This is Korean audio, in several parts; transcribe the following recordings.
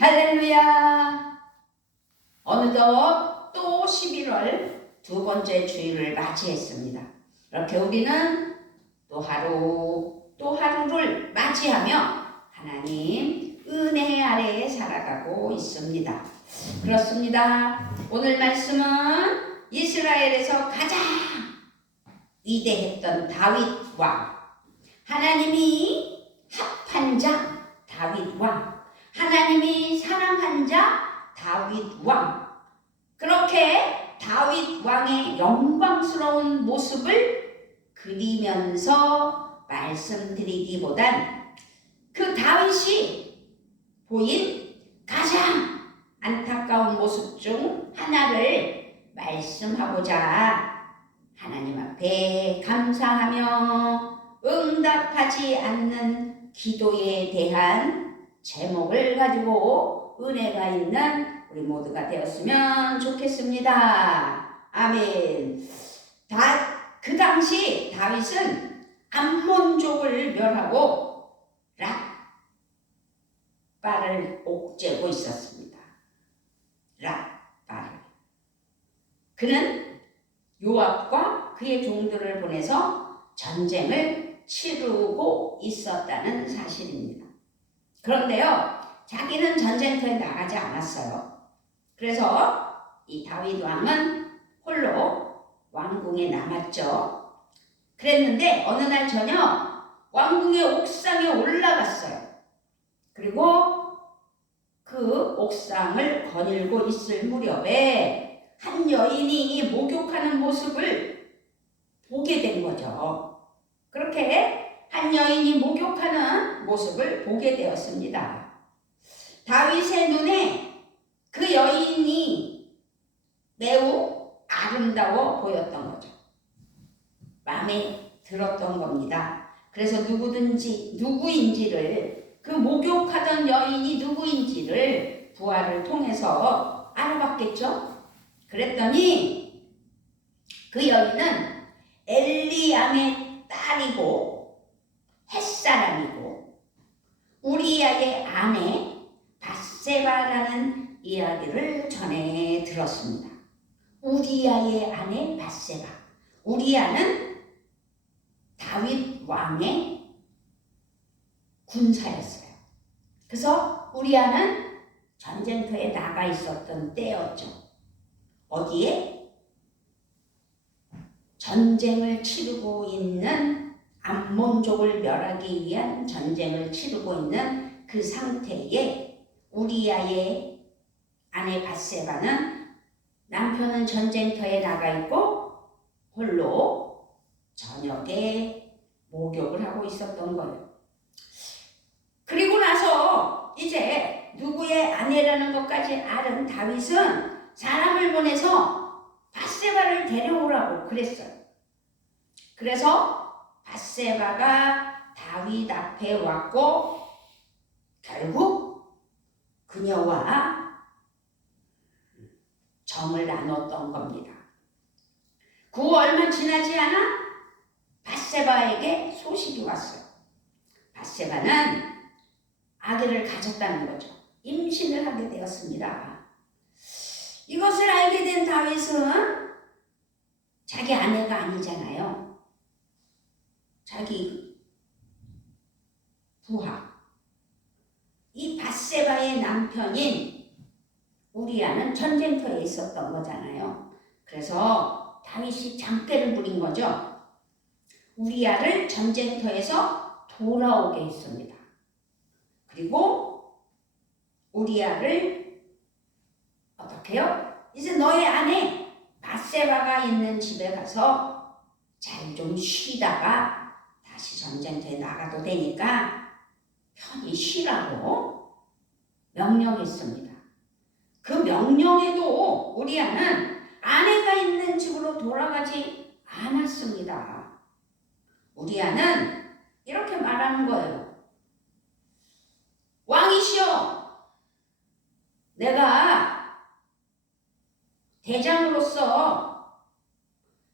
할렐루야! 어느덧 또 11월 두 번째 주일을 맞이했습니다. 이렇게 우리는 또 하루를 맞이하며 하나님 은혜 아래에 살아가고 있습니다. 그렇습니다. 오늘 말씀은 이스라엘에서 가장 위대했던 다윗 왕, 하나님이 합한 자 다윗 왕, 하나님이 사랑한 자 다윗 왕, 그렇게 다윗 왕의 영광스러운 모습을 그리면서 말씀드리기보단 그 다윗이 보인 가장 안타까운 모습 중 하나를 말씀하고자 하나님 앞에 감사하며 응답하지 않는 기도에 대한 제목을 가지고 은혜가 있는 우리 모두가 되었으면 좋겠습니다. 아멘. 그 당시 다윗은 암몬족을 멸하고 랍바를 옥죄고 있었습니다. 랍바를. 그는 요압과 그의 종들을 보내서 전쟁을 치르고 있었다는 사실입니다. 그런데요, 자기는 전쟁터에 나가지 않았어요. 그래서 이 다윗 왕은 홀로 왕궁에 남았죠. 그랬는데 어느 날 저녁 왕궁의 옥상에 올라갔어요. 그리고 그 옥상을 거닐고 있을 무렵에 한 여인이 목욕하는 모습을 보게 된 거죠. 그렇게 한 여인이 목욕하는 모습을 보게 되었습니다. 다윗의 눈에 그 여인이 매우 아름다워 보였던 거죠. 마음에 들었던 겁니다. 그래서 누구인지를, 그 목욕하던 여인이 누구인지를 부하를 통해서 알아봤겠죠. 그랬더니 그 여인은 엘리암의 딸이고 햇사람이고 우리아의 아내 밧세바라는 이야기를 전해 들었습니다. 우리아의 아내 밧세바. 우리아는 다윗 왕의 군사였어요. 그래서 우리아는 전쟁터에 나가 있었던 때였죠. 어디에? 전쟁을 치르고 있는, 암몬족을 멸하기 위한 전쟁을 치르고 있는 그 상태에 우리아의 아내 밧세바는 남편은 전쟁터에 나가 있고 홀로 저녁에 목욕을 하고 있었던 거예요. 그리고 나서 이제 누구의 아내라는 것까지 아는 다윗은 사람을 보내서 밧세바를 데려오라고 그랬어요. 그래서 밧세바가 다윗 앞에 왔고 결국 그녀와 정을 나눴던 겁니다. 그 얼마 지나지 않아 밧세바에게 소식이 왔어요. 밧세바는 아기를 가졌다는 거죠. 임신을 하게 되었습니다. 이것을 알게 된 다윗은 자기 아내가 아니잖아요. 자기 부하. 이 밧세바의 남편인 우리아는 전쟁터에 있었던 거잖아요. 그래서 다윗이 장대를 부린 거죠. 우리아를 전쟁터에서 돌아오게 했습니다. 그리고 우리아를 어떻게 해요? 이제 너의 아내 밧세바가 있는 집에 가서 잘 좀 쉬다가 다시 전쟁터에 나가도 되니까 편히 쉬라고 명령했습니다. 그 명령에도 우리아는 아내가 있는 집으로 돌아가지 않았습니다. 우리아는 이렇게 말하는 거예요. 왕이시여, 내가 대장으로서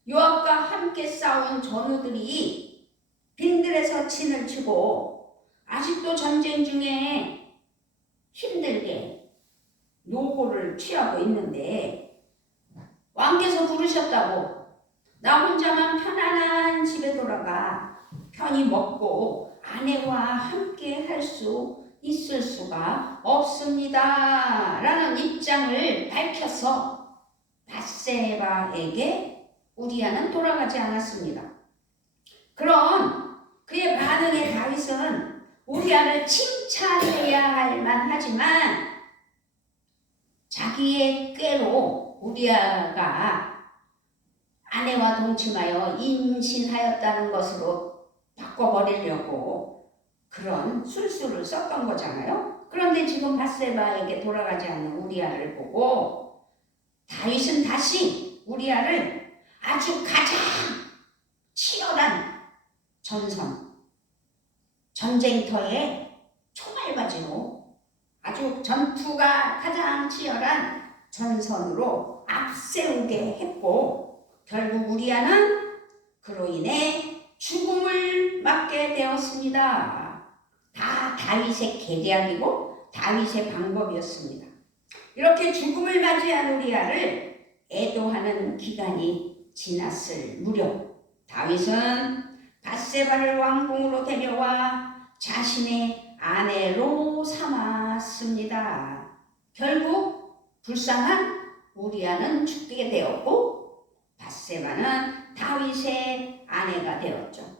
요압과 함께 싸운 전우들이 빈들에서 진을 치고 아직도 전쟁 중에 힘들게 노고를 취하고 있는데 왕께서 부르셨다고 나 혼자만 편안한 집에 돌아가 편히 먹고 아내와 함께 할 수 있을 수가 없습니다 라는 입장을 밝혀서 밧세바에게 우리아는 돌아가지 않았습니다. 그런 그의 반응에 다윗은 우리아를 칭찬해야 할 만하지만 자기의 꾀로 우리아가 아내와 동침하여 임신하였다는 것으로 바꿔버리려고 그런 술수를 썼던 거잖아요. 그런데 지금 밧세바에게 돌아가지 않는 우리아를 보고 다윗은 다시 우리아를 아주 가장 치열한 전쟁터의 총알바지로 아주 전투가 가장 치열한 전선으로 앞세우게 했고 결국 우리아는 그로 인해 죽음을 맞게 되었습니다. 다 다윗의 계략이고 다윗의 방법이었습니다. 이렇게 죽음을 맞이한 우리아를 애도하는 기간이 지났을 무렵 다윗은 밧세바를 왕궁으로 데려와 자신의 아내로 삼았습니다. 결국 불쌍한 우리아는 죽게 되었고 밧세바는 다윗의 아내가 되었죠.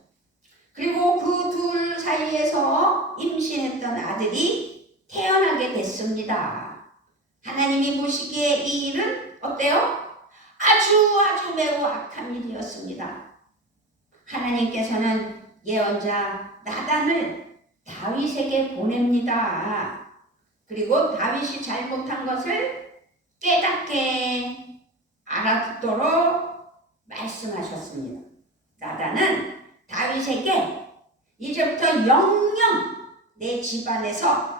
그리고 그 둘 사이에서 임신했던 아들이 태어나게 됐습니다. 하나님이 보시기에 이 일은 어때요? 아주 매우 악한 일이었습니다. 하나님께서는 예언자 나단을 다윗에게 보냅니다. 그리고 다윗이 잘못한 것을 깨닫게 알아듣도록 말씀하셨습니다. 나단은 다윗에게 이제부터 영영 내 집안에서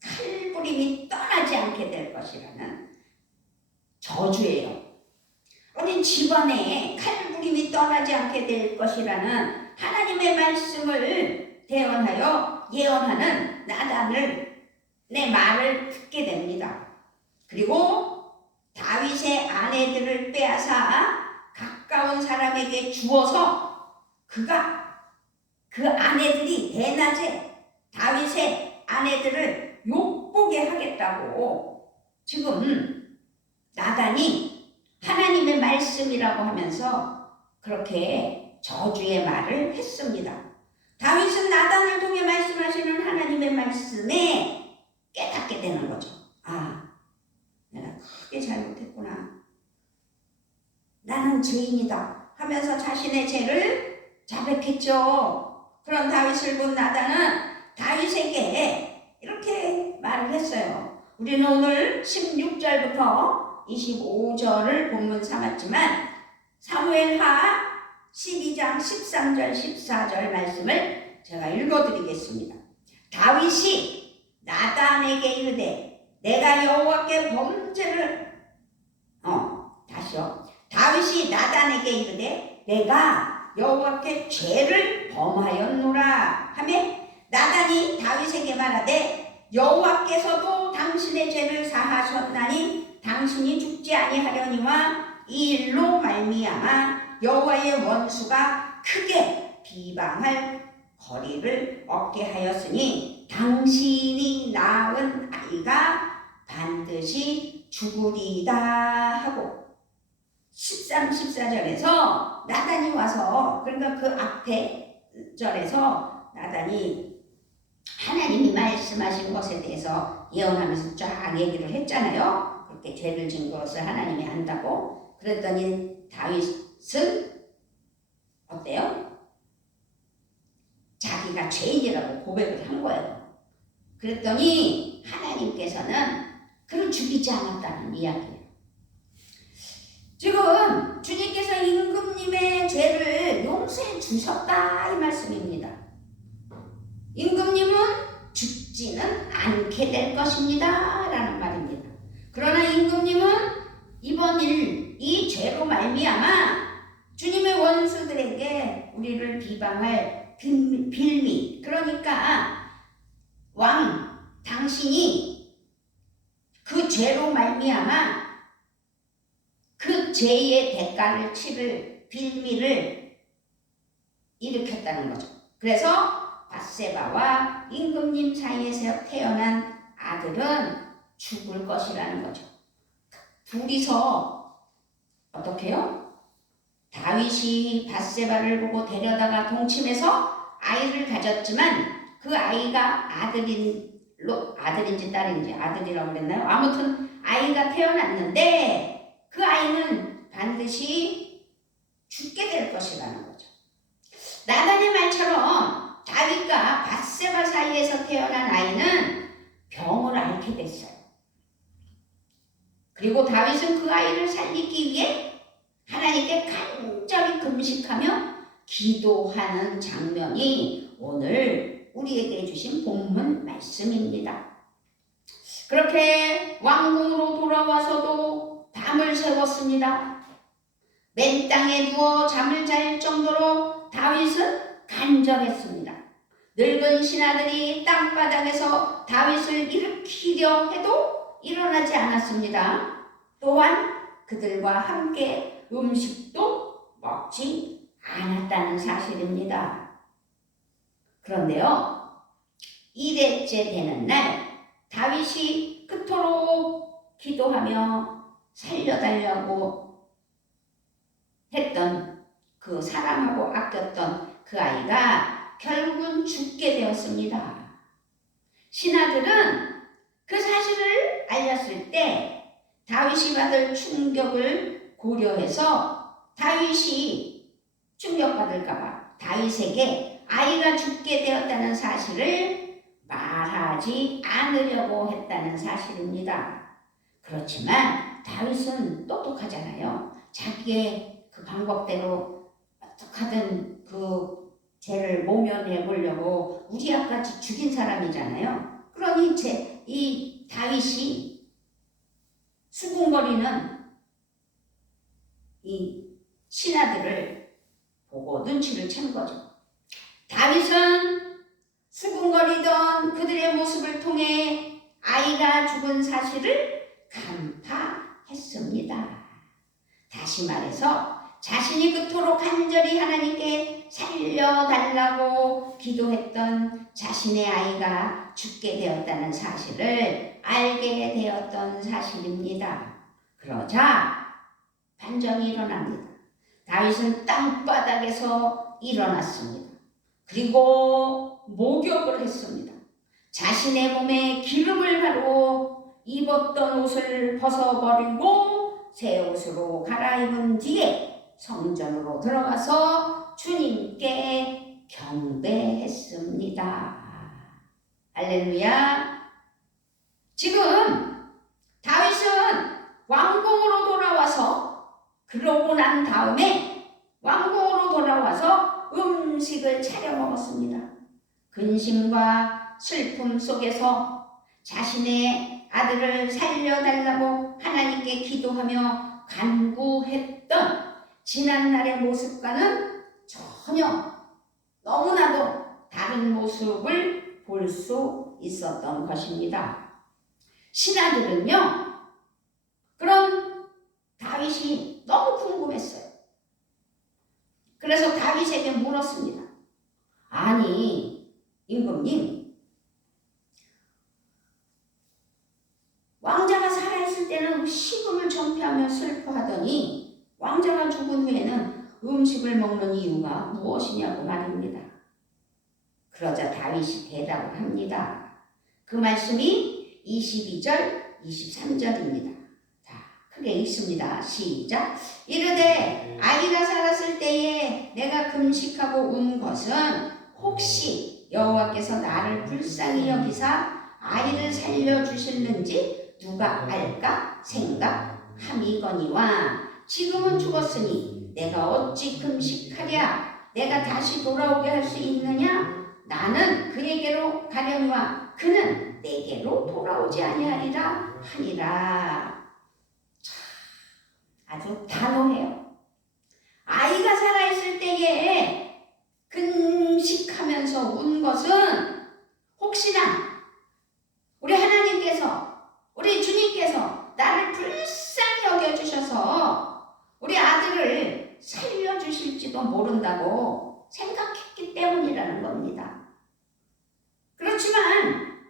칼부림이 떠나지 않게 될 것이라는 저주예요. 우리 집안에 칼부림이 떠나지 않게 될 것이라는 하나님의 말씀을 대언하여 예언하는 나단을 내 말을 듣게 됩니다. 그리고 다윗의 아내들을 빼앗아 가까운 사람에게 주어서 그가 그 아내들이 대낮에 다윗의 아내들을 욕보게 하겠다고 지금 나단이 하나님의 말씀이라고 하면서 그렇게 저주의 말을 했습니다. 다윗은 나단을 통해 말씀하시는 하나님의 말씀에 깨닫게 되는 거죠. 아, 내가 크게 잘못했구나. 나는 죄인이다 하면서 자신의 죄를 자백했죠. 그런 다윗을 본 나단은 다윗에게 이렇게 말을 했어요. 우리는 오늘 16절부터 25절을 본문 삼았지만 사무엘하 12장 13절 14절 말씀을 제가 읽어드리겠습니다. 다윗이 나단에게 이르되 내가 여호와께 범죄를 다시요. 다윗이 나단에게 이르되 내가 여호와께 죄를 범하였노라 하며 나단이 다윗에게 말하되 여호와께서도 당신의 죄를 사하셨나니 당신이 죽지 아니하려니와 이 일로 말미암아 여호와의 원수가 크게 비방할 거리를 얻게 하였으니 당신이 낳은 아이가 반드시 죽으리다 하고 13, 14절에서 나단이 와서 그러니까 그 앞에 절에서 나단이 하나님이 말씀하신 것에 대해서 예언하면서 쫙 얘기를 했잖아요. 그렇게 죄를 진 것을 하나님이 안다고. 그랬더니 다윗은 어때요? 자기가 죄인이라고 고백을 한 거예요. 그랬더니 하나님께서는 그를 죽이지 않았다는 이야기예요. 지금 주님께서 임금님의 죄를 용서해 주셨다 이 말씀입니다. 임금님은 죽지는 않게 될 것입니다 라는 말입니다. 그러나 임금님은 이번 이 죄로 말미암아 주님의 원수들에게 우리를 비방할 빌미, 그러니까 왕 당신이 그 죄로 말미암아 그 죄의 대가를 치를 빌미를 일으켰다는 거죠. 그래서 밧세바와 임금님 사이에서 태어난 아들은 죽을 것이라는 거죠. 둘이서 어떻게 해요? 다윗이 밧세바를 보고 데려다가 동침해서 아이를 가졌지만 그 아이가 아들인지 딸인지 아들이라고 그랬나요? 아무튼 아이가 태어났는데 그 아이는 반드시 죽게 될 것이라는 거죠. 나단의 말처럼 다윗과 밧세바 사이에서 태어난 아이는 병을 앓게 됐어요. 그리고 다윗은 그 아이를 살리기 위해 하나님께 간절히 금식하며 기도하는 장면이 오늘 우리에게 주신 본문 말씀입니다. 그렇게 왕궁으로 돌아와서도 밤을 새웠습니다. 맨 땅에 누워 잠을 잘 정도로 다윗은 간절했습니다. 늙은 신하들이 땅바닥에서 다윗을 일으키려 해도 일어나지 않았습니다. 또한 그들과 함께 음식도 먹지 않았다는 사실입니다. 그런데요, 1회째 되는 날 다윗이 그토록 기도하며 살려달라고 했던 그 사랑하고 아꼈던 그 아이가 결국은 죽게 되었습니다. 신하들은 그 사실을 알렸을 때 다윗이 받을 충격을 고려해서 다윗이 충격받을까봐 다윗에게 아이가 죽게 되었다는 사실을 말하지 않으려고 했다는 사실입니다. 그렇지만 다윗은 똑똑하잖아요. 자기의 그 방법대로 어떻게든 그 죄를 모면해 보려고 우리아같이 죽인 사람이잖아요. 그러니 이 다윗이 수군거리는 이 신하들을 보고 눈치를 챈 거죠. 다윗은 수군거리던 그들의 모습을 통해 아이가 죽은 사실을 간파했습니다. 다시 말해서 자신이 그토록 간절히 하나님께 살려달라고 기도했던 자신의 아이가 죽게 되었다는 사실을 알게 되었던 사실입니다. 그러자 반정이 일어납니다. 다윗은 땅바닥에서 일어났습니다. 그리고 목욕을 했습니다. 자신의 몸에 기름을 바르고 입었던 옷을 벗어버리고 새 옷으로 갈아입은 뒤에 성전으로 들어가서 주님께 경배했습니다. 할렐루야. 지금 다윗은 왕궁으로 돌아와서 그러고 난 다음에 왕궁으로 돌아와서 음식을 차려 먹었습니다. 근심과 슬픔 속에서 자신의 아들을 살려달라고 하나님께 기도하며 간구했던 지난날의 모습과는 전혀 너무나도 다른 모습을 볼 수 있었던 것입니다. 신하들은요, 그런 다윗이 너무 궁금했어요. 그래서 다윗에게 물었습니다. 아니, 임금님, 왕자가 살아있을 때는 식음을 정폐하며 슬퍼하더니 왕자가 죽은 후에는 음식을 먹는 이유가 무엇이냐고 말입니다. 그러자 다윗이 대답을 합니다. 그 말씀이 22절, 23절입니다. 자, 크게 읽습니다. 시작. 이르되 아이가 살았을 때에 내가 금식하고 운 것은 혹시 여호와께서 나를 불쌍히 여기사 아이를 살려주실는지 누가 알까 생각함이거니와 지금은 죽었으니 내가 어찌 금식하랴. 내가 다시 돌아오게 할 수 있느냐. 나는 그에게로 가려니와 그는 내게로 돌아오지 아니하리라 하니라. 아주 단호해요. 아이가 살아있을 때에 금식하면서 운 것은 혹시나 우리 하나님께서, 우리 주님께서 그런다고 생각했기 때문이라는 겁니다. 그렇지만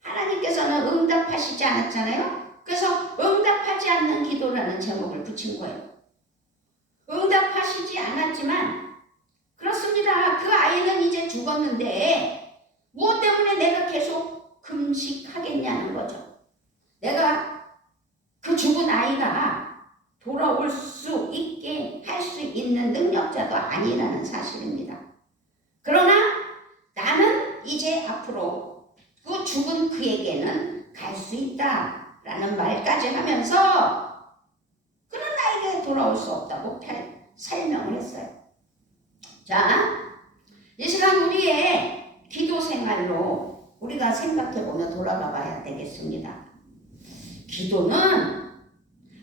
하나님께서는 응답하시지 않았잖아요. 그래서 응답하지 않는 기도라는 제목을 붙인 거예요. 응답하시지 않았지만 그렇습니다. 그 아이는 이제 죽었는데 무엇 때문에 내가 계속 금식하겠냐는 거죠. 내가 그 죽은 아이가 돌아올 수 있게 할 수 있는 능력자도 아니라는 사실입니다. 그러나 나는 이제 앞으로 그 죽은 그에게는 갈 수 있다라는 말까지 하면서 그는 나에게 돌아올 수 없다고 설명을 했어요. 자, 이 시간 우리의 기도 생활로 우리가 생각해보며 돌아가 봐야 되겠습니다. 기도는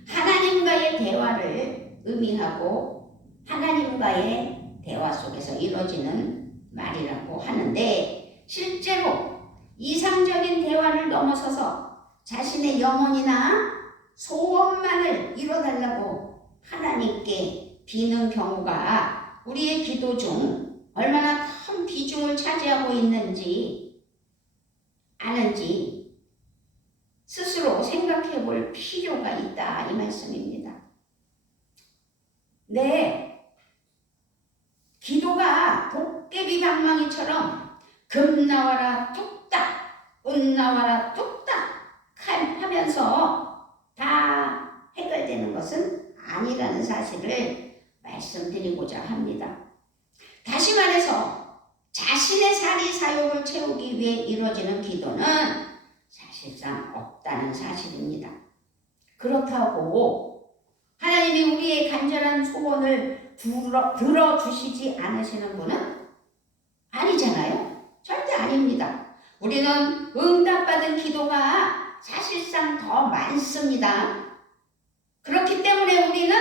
하나님과의 대화를 의미하고 하나님과의 대화 속에서 이루어지는 말이라고 하는데, 실제로 이상적인 대화를 넘어서서 자신의 영혼이나 소원만을 이뤄달라고 하나님께 비는 경우가 우리의 기도 중 얼마나 큰 비중을 차지하고 있는지 아는지 스스로 생각해 볼 필요가 있다, 이 말씀입니다. 네, 기도가 도깨비 방망이처럼 금 나와라 뚝딱, 은 나와라 뚝딱 하면서 다 해결되는 것은 아니라는 사실을 말씀드리고자 합니다. 다시 말해서 자신의 사리사욕을 채우기 위해 이루어지는 기도는 사실상 없다는 사실입니다. 그렇다고 하나님이 우리의 간절한 소원을 들어주시지 않으시는 분은 아니잖아요. 절대 아닙니다. 우리는 응답받은 기도가 사실상 더 많습니다. 그렇기 때문에 우리는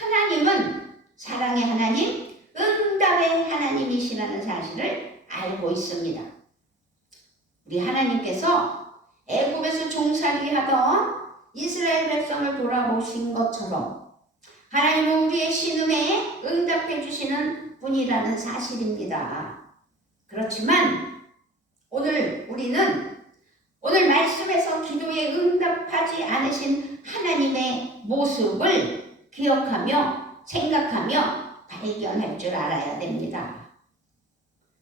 하나님은 사랑의 하나님, 응답의 하나님이시라는 사실을 알고 있습니다. 우리 하나님께서 애굽에서 종살이 하던 이스라엘 백성을 돌아보신 것처럼 하나님은 우리의 신음에 응답해 주시는 분이라는 사실입니다. 그렇지만 우리는 오늘 말씀에서 기도에 응답하지 않으신 하나님의 모습을 기억하며 생각하며 발견할 줄 알아야 됩니다.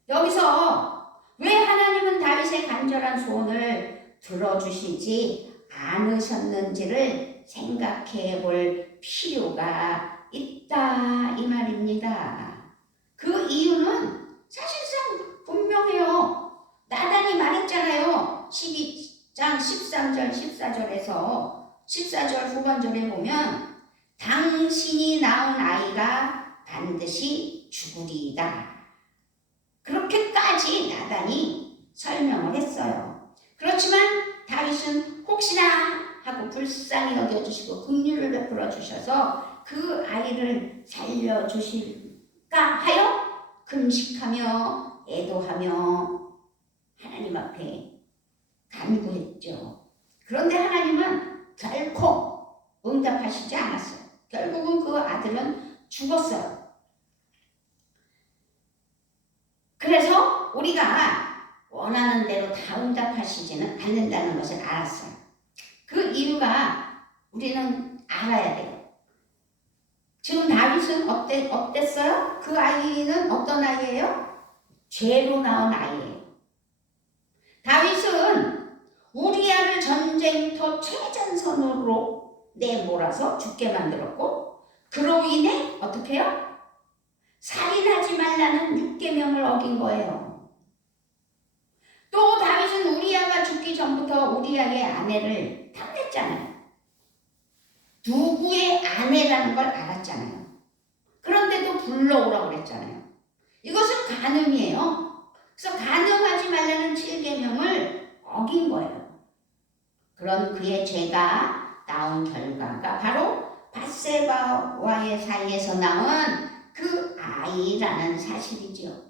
여기서 왜 하나님은 다윗의 간절한 소원을 들어주시지 않으셨는지를 생각해 볼 필요가 있다, 이 말입니다. 그 이유는 사실상 분명해요. 나단이 말했잖아요. 12장 13절 14절에서 14절 후반절에 보면 당신이 낳은 아이가 반드시 죽으리이다. 그렇게까지 나단이 설명을 했어요. 그렇지만 다윗은 혹시나 하고 불쌍히 여겨주시고 긍휼을 베풀어 주셔서 그 아이를 살려주실까 하여 금식하며 애도하며 하나님 앞에 간구했죠. 그런데 하나님은 결코 응답하시지 않았어요. 결국은 그 아들은 죽었어요. 그래서 우리가 원하는 대로 다 응답하시지는 않는다는 것을 알았어요. 그 이유가 우리는 알아야 돼요. 지금 다윗은 어땠어요? 그 아이는 어떤 아이예요? 죄로 낳은 아이예요. 다윗은 우리아를 전쟁터 최전선으로 내몰아서 죽게 만들었고, 그로 인해 어떻게 해요? 살인하지 말라는 6계명을 어긴 거예요. 또 다윗은 우리아가 죽기 전부터 우리아의 아내를 탐냈잖아요. 누구의 아내라는 걸 알았잖아요. 그런데도 불러오라고 그랬잖아요. 이것은 간음이에요. 그래서 간음하지 말라는 7계명을 어긴 거예요. 그런 그의 죄가 나온 결과가 바로 밧세바와의 사이에서 나온 그 아이라는 사실이죠.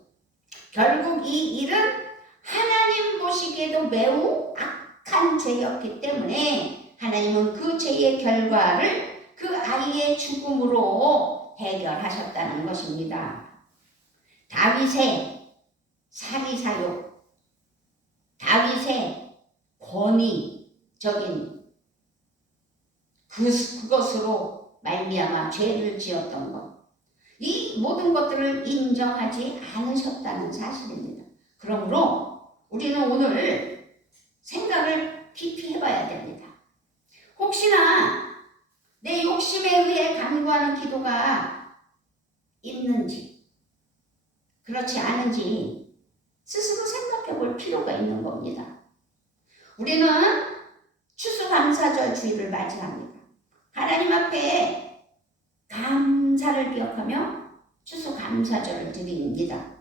결국 이 일은 하나님 보시기에도 매우 악한 죄였기 때문에 하나님은 그 죄의 결과를 그 아이의 죽음으로 해결하셨다는 것입니다. 다윗의 사리사욕, 다윗의 권위적인 그것으로 말미암아 죄를 지었던 것, 이 모든 것들을 인정하지 않으셨다는 사실입니다. 그러므로 우리는 오늘 생각을 깊이 해봐야 됩니다. 혹시나 내 욕심에 의해 간구하는 기도가 있는지 그렇지 않은지 스스로 생각해 볼 필요가 있는 겁니다. 우리는 추수감사절 주일을 맞이합니다. 하나님 앞에 감사를 기억하며 추수감사절을 드립니다.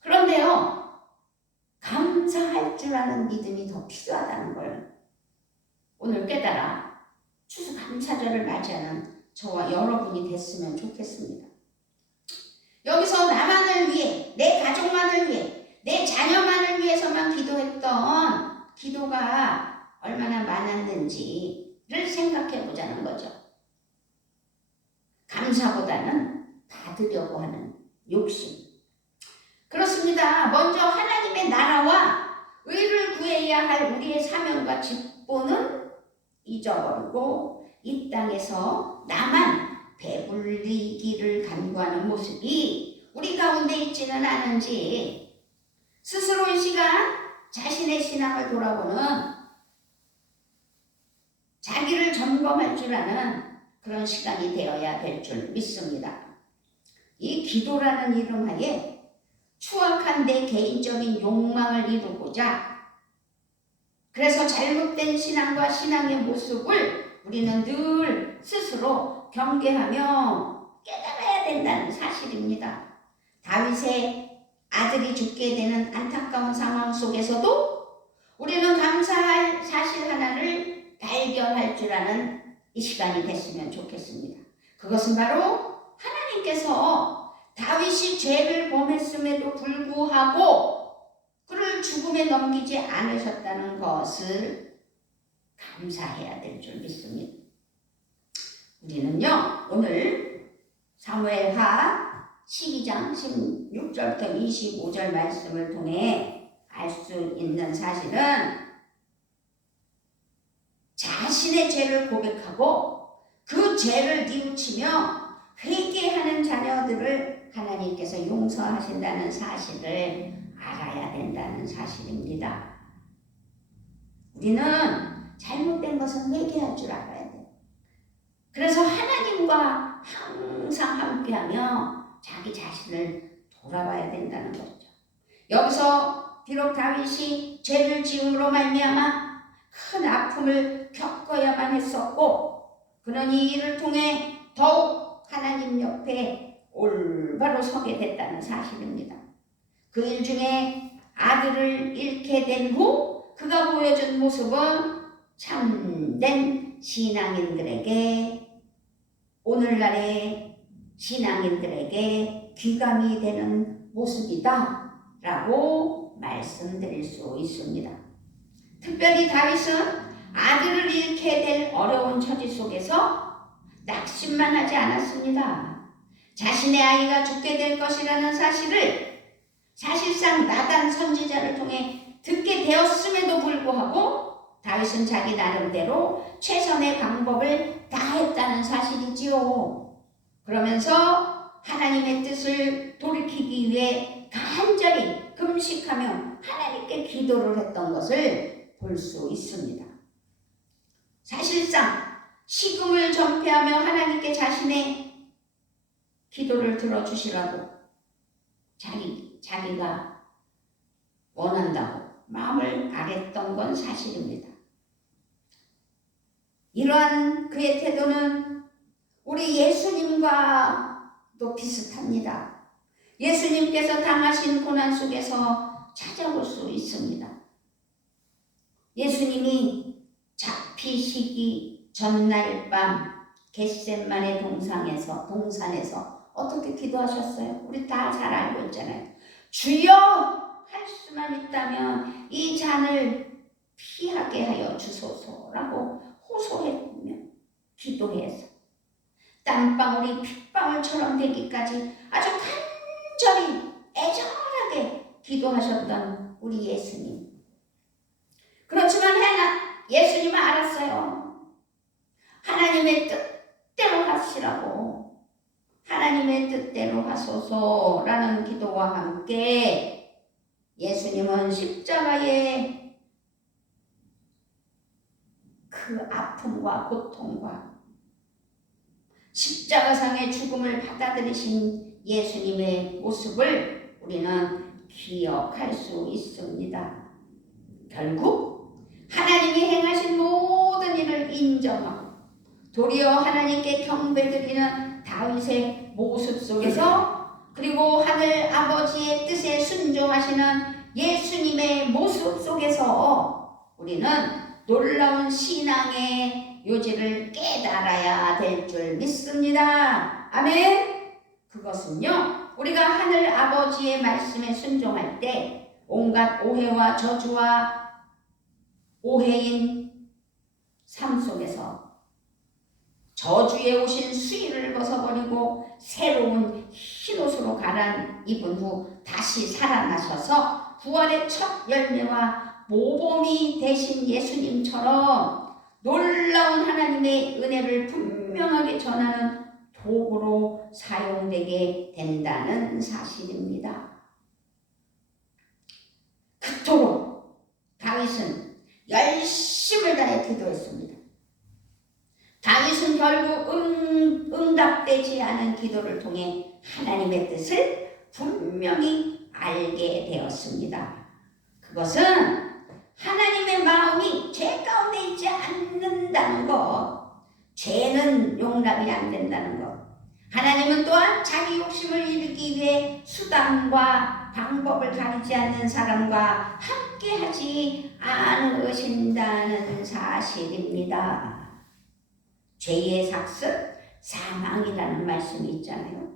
그런데요, 감사할 줄 아는 믿음이 더 필요하다는 걸 오늘 깨달아 추수감사절을 맞이하는 저와 여러분이 됐으면 좋겠습니다. 여기서 나만을 위해, 내 가족만을 위해, 내 자녀만을 위해서만 기도했던 기도가 얼마나 많았는지를 생각해 보자는 거죠. 감사보다는 받으려고 하는 욕심. 그렇습니다. 먼저 하나님의 나라와 의를 구해야 할 우리의 사명과 직분은 잊어버리고 이 땅에서 나만 배불리기를 간구하는 모습이 우리 가운데 있지는 않은지 스스로 이 시간 자신의 신앙을 돌아보는, 자기를 점검할 줄 아는 그런 시간이 되어야 될 줄 믿습니다. 이 기도라는 이름 하에 추악한 내 개인적인 욕망을 이루고자, 그래서 잘못된 신앙과 신앙의 모습을 우리는 늘 스스로 경계하며 깨달아야 된다는 사실입니다. 다윗의 아들이 죽게 되는 안타까운 상황 속에서도 우리는 감사할 사실 하나를 발견할 줄 아는 이 시간이 됐으면 좋겠습니다. 그것은 바로 하나님께서 다윗이 죄를 범했음에도 불구하고 그를 죽음에 넘기지 않으셨다는 것을 감사해야 될 줄 믿습니다. 우리는요, 오늘 사무엘하 12장 16절부터 25절 말씀을 통해 알 수 있는 사실은 자신의 죄를 고백하고 그 죄를 뉘우치며 회개하는 자녀들을 하나님께서 용서하신다는 사실을 알아야 된다는 사실입니다. 우리는 잘못된 것은 회개할 줄 알아야 돼요. 그래서 하나님과 항상 함께하며 자기 자신을 돌아봐야 된다는 거죠. 여기서 비록 다윗이 죄를 지음으로 말미암아 큰 아픔을 겪어야만 했었고, 그는 이 일을 통해 더욱 하나님 옆에 올바로 서게 됐다는 사실입니다. 그 일 중에 아들을 잃게 된 후 그가 보여준 모습은 참된 신앙인들에게, 오늘날의 신앙인들에게 귀감이 되는 모습이다 라고 말씀드릴 수 있습니다. 특별히 다윗은 아들을 잃게 될 어려운 처지 속에서 낙심만 하지 않았습니다. 자신의 아이가 죽게 될 것이라는 사실을 사실상 나단 선지자를 통해 듣게 되었음에도 불구하고 다윗은 자기 나름대로 최선의 방법을 다했다는 사실이지요. 그러면서 하나님의 뜻을 돌이키기 위해 간절히 금식하며 하나님께 기도를 했던 것을 볼 수 있습니다. 사실상 식음을 전폐하며 하나님께 자신의 기도를 들어주시라고 자기가 원한다고 마음을 아랬던 건 사실입니다. 이러한 그의 태도는 우리 예수님과도 비슷합니다. 예수님께서 당하신 고난 속에서 찾아볼 수 있습니다. 예수님이 잡히시기 전날 밤 겟세마네 동산에서 어떻게 기도하셨어요? 우리 다 잘 알고 있잖아요. 주여, 할 수만 있다면 이 잔을 피하게 하여 주소서라고 호소했으며 기도해서 땀방울이 핏방울처럼 되기까지 아주 간절히 애절하게 기도하셨던 우리 예수님. 그렇지만 예수님은 알았어요. 하나님의 뜻대로 하시라고. 하나님의 뜻대로 하소서라는 기도와 함께 예수님은 십자가의 그 아픔과 고통과 십자가상의 죽음을 받아들이신 예수님의 모습을 우리는 기억할 수 있습니다. 결국 하나님이 행하신 모든 일을 인정하고 도리어 하나님께 경배드리는 다윗의 모습 속에서, 그리고 하늘 아버지의 뜻에 순종하시는 예수님의 모습 속에서 우리는 놀라운 신앙의 요지를 깨달아야 될 줄 믿습니다. 아멘. 그것은요, 우리가 하늘 아버지의 말씀에 순종할 때 온갖 오해와 저주와 오해인 삶 속에서 저주에 오신 수의를 벗어버리고 새로운 흰옷으로 갈아입은 후 다시 살아나셔서 부활의 첫 열매와 모범이 되신 예수님처럼 놀라운 하나님의 은혜를 분명하게 전하는 도구로 사용되게 된다는 사실입니다. 그토록 다윗은 열심을 다해 기도했습니다. 다윗은 결국 응답되지 않은 기도를 통해 하나님의 뜻을 분명히 알게 되었습니다. 그것은 하나님의 마음이 죄 가운데 있지 않는다는 것, 죄는 용납이 안 된다는 것, 하나님은 또한 자기 욕심을 이루기 위해 수단과 방법을 가리지 않는 사람과 함께하지 않으신다는 사실입니다. 죄의 삭은 사망이라는 말씀이 있잖아요.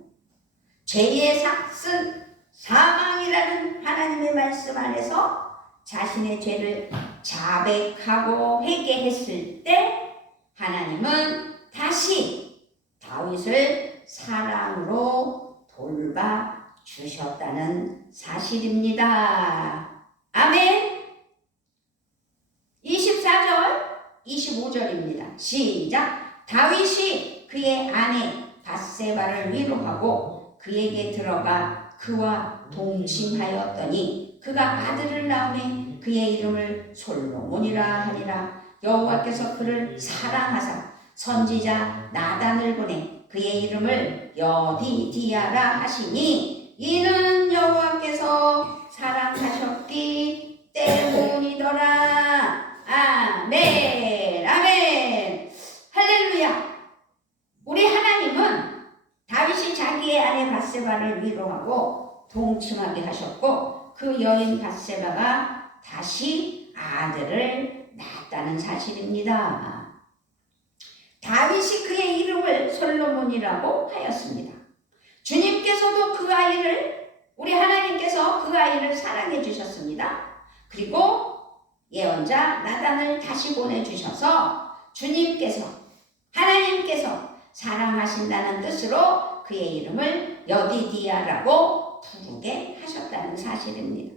죄의 삭은 사망이라는 하나님의 말씀 안에서 자신의 죄를 자백하고 회개했을 때 하나님은 다시 다윗을 사랑으로 돌봐 주셨다는 사실입니다. 아멘. 24절 25절입니다. 시작. 다윗이 그의 아내 밧세바를 위로하고 그에게 들어가 그와 동침하였더니 그가 아들을 낳음에 그의 이름을 솔로몬이라 하리라. 여호와께서 그를 사랑하사 선지자 나단을 보내 그의 이름을 여디디아라 하시니 이는 여호와께서 사랑하셨기 때문이더라. 아멘. 아멘. 할렐루야. 우리 하나님은 다윗이 자기의 아내 밧세바를 위로하고 동침하게 하셨고 그 여인 밧세바가 다시 아들을 낳았다는 사실입니다. 다윗이 그의 이름을 솔로몬이라고 하였습니다. 주님께서도 그 아이를, 우리 하나님께서 그 아이를 사랑해 주셨습니다. 그리고 예언자 나단을 다시 보내주셔서 주님께서, 하나님께서 사랑하신다는 뜻으로 그의 이름을 여디디아라고 부르게 하셨다는 사실입니다.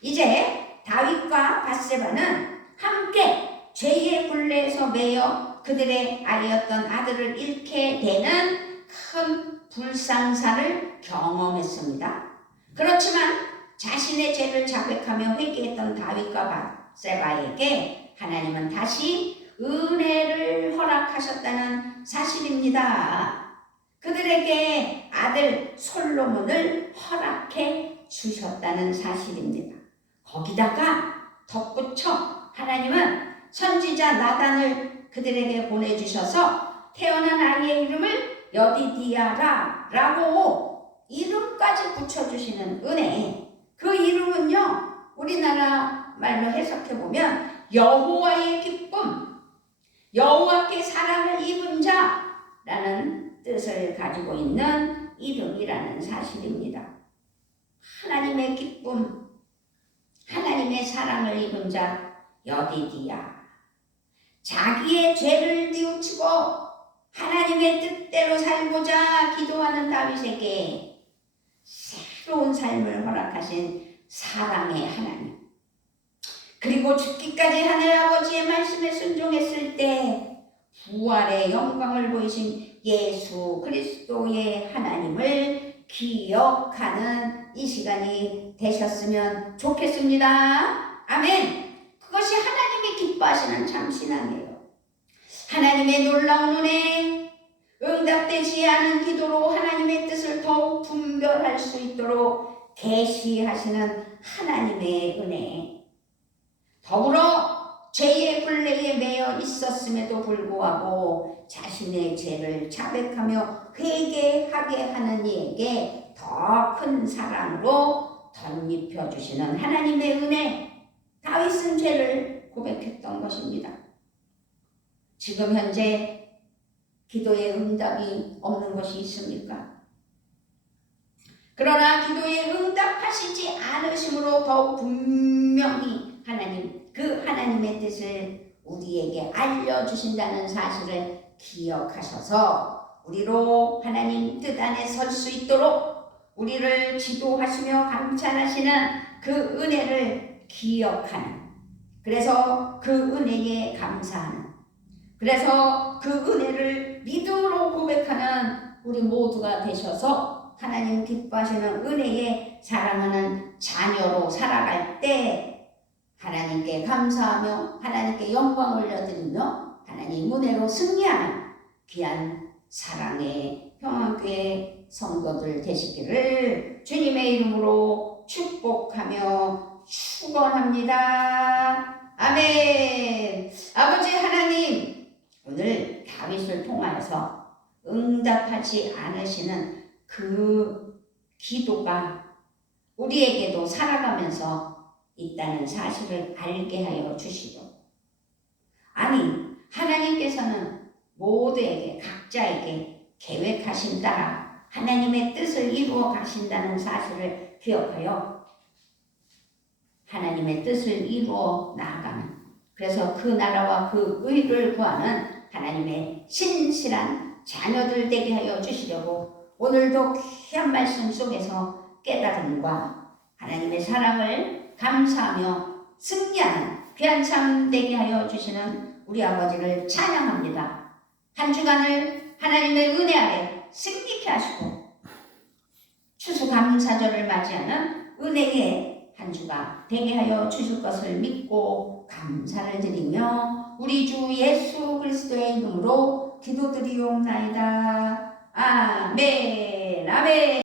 이제 다윗과 밧세바는 함께 죄의 굴레에서 매여 그들의 아이였던 아들을 잃게 되는 큰 불상사를 경험했습니다. 그렇지만 자신의 죄를 자백하며 회개했던 다윗과 밧세바에게 하나님은 다시 은혜를 허락하셨다는 사실입니다. 그들에게 아들 솔로몬을 허락해 주셨다는 사실입니다. 거기다가 덧붙여 하나님은 선지자 나단을 그들에게 보내주셔서 태어난 아이의 이름을 여디디아라 라고 이름까지 붙여주시는 은혜. 그 이름은요, 우리나라 말로 해석해보면 여호와의 기쁨, 여호와께 사랑을 입은 자라는 뜻을 가지고 있는 이름이라는 사실입니다. 하나님의 기쁨, 하나님의 사랑을 입은 자 여디디아. 자기의 죄를 뉘우치고 하나님의 뜻대로 살고자 기도하는 다윗에게 새로운 삶을 허락하신 사랑의 하나님, 그리고 죽기까지 하늘아버지의 말씀에 순종했을 때 부활의 영광을 보이신 예수 그리스도의 하나님을 기억하는 이 시간이 되셨으면 좋겠습니다. 아멘. 그것이 하나님이 기뻐하시는 참 신앙이에요. 하나님의 놀라운 은혜, 응답되지 않은 기도로 하나님의 뜻을 더욱 분별할 수 있도록 계시하시는 하나님의 은혜, 더불어 죄의 굴레에 매여 있었음에도 불구하고 자신의 죄를 자백하며 회개하게 하는 이에게 더 큰 사랑으로 덧입혀 주시는 하나님의 은혜. 다윗은 죄를 고백했던 것입니다. 지금 현재 기도의 응답이 없는 것이 있습니까? 그러나 기도에 응답하시지 않으심으로 더욱 분명히 하나님, 그 하나님의 뜻을 우리에게 알려주신다는 사실을 기억하셔서 우리로 하나님 뜻 안에 설 수 있도록 우리를 지도하시며 감찰하시는 그 은혜를 기억하는, 그래서 그 은혜에 감사하는, 그래서 그 은혜를 믿음으로 고백하는 우리 모두가 되셔서 하나님 기뻐하시는 은혜에 사랑하는 자녀로 살아갈 때 하나님께 감사하며 하나님께 영광 올려드리며 하나님 은혜로 승리하는 귀한 사랑의 평안교회 성도들 되시기를 주님의 이름으로 축복하며 축원합니다. 아멘. 아버지 하나님, 오늘 다윗을 통하여서 응답하지 않으시는 그 기도가 우리에게도 살아가면서 있다는 사실을 알게 하여 주시고, 아니 하나님께서는 모두에게 각자에게 계획하신 따라 하나님의 뜻을 이루어 가신다는 사실을 기억하여 하나님의 뜻을 이루어 나아가는, 그래서 그 나라와 그 의를 구하는 하나님의 신실한 자녀들 되게 하여 주시려고 오늘도 귀한 말씀 속에서 깨달음과 하나님의 사랑을 감사하며 승리하는 귀한 삶 되게 하여 주시는 우리 아버지를 찬양합니다. 한 주간을 하나님의 은혜 아래 승리케 하시고 추수감사절을 맞이하는 은혜의 한 주가 되게 하여 주실 것을 믿고 감사를 드리며 우리 주 예수 그리스도의 이름으로 기도드리옵나이다. 아멘. 아멘.